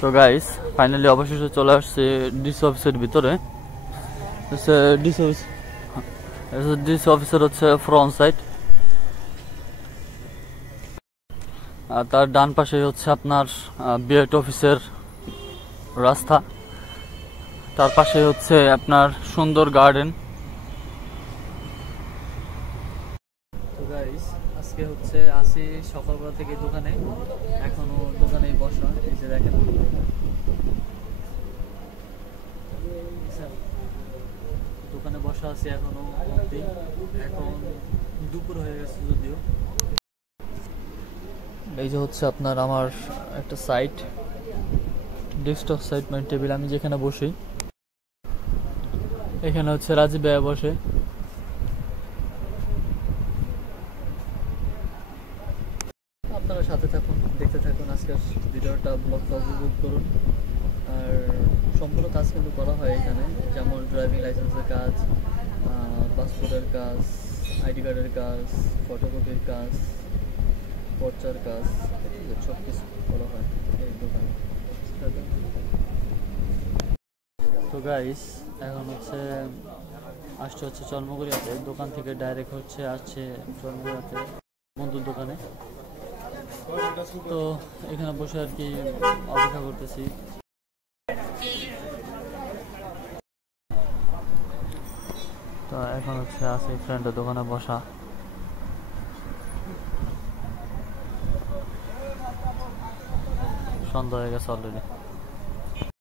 তো guys finally অবশেষে চলে আসছে ডিসি অফিসের ভিতরে। ডিসি অফিসের হচ্ছে ফ্রন্ট সাইড, আর তার ডান পাশে হচ্ছে আপনার বিএড অফিসের রাস্তা, তার পাশে হচ্ছে আপনার সুন্দর গার্ডেন। তো গাইস আজকে হচ্ছে আসি সকালবেলা থেকে দোকানে, এখনো দোকানেই বসা, এই যে দেখেন দোকানে বসা আছি এখনো অবধি। এখন দুপুর হয়ে গেছে যদিও। এই যে হচ্ছে আপনার আমার একটা সাইট, ডেস্কটপ সাইট, মানে টেবিল, আমি যেখানে বসি এখানে হচ্ছে রাজীব ভাইয়া বসে। আপনারা সাথে থাকুন, দেখতে থাকুন আজকের ভিডিওটা, ব্লগটা উপভোগ করুন। আর সম্পূর্ণ কাজ কিন্তু করা হয় এখানে, যেমন ড্রাইভিং লাইসেন্সের কাজ, পাসপোর্টের কাজ, আইডি কার্ডের কাজ, ফটোকপির কাজ, পর্চার কাজ, সব কিছু করা হয় এই দোকানে। তো গাইস এখন হচ্ছে আসছে হচ্ছে চর্মগুড়িয়াতে, দোকান থেকে ডাইরেক্ট হচ্ছে আসছে চর্মগুড়িয়াতে বন্ধুর দোকানে। তো এখানে বসে আর কি অপেক্ষা করতেছি। তো এখন হচ্ছে আছে ফ্রেন্ডের দোকানে বসা। সন্ধ্যা হয়ে গেছে অলরেডি।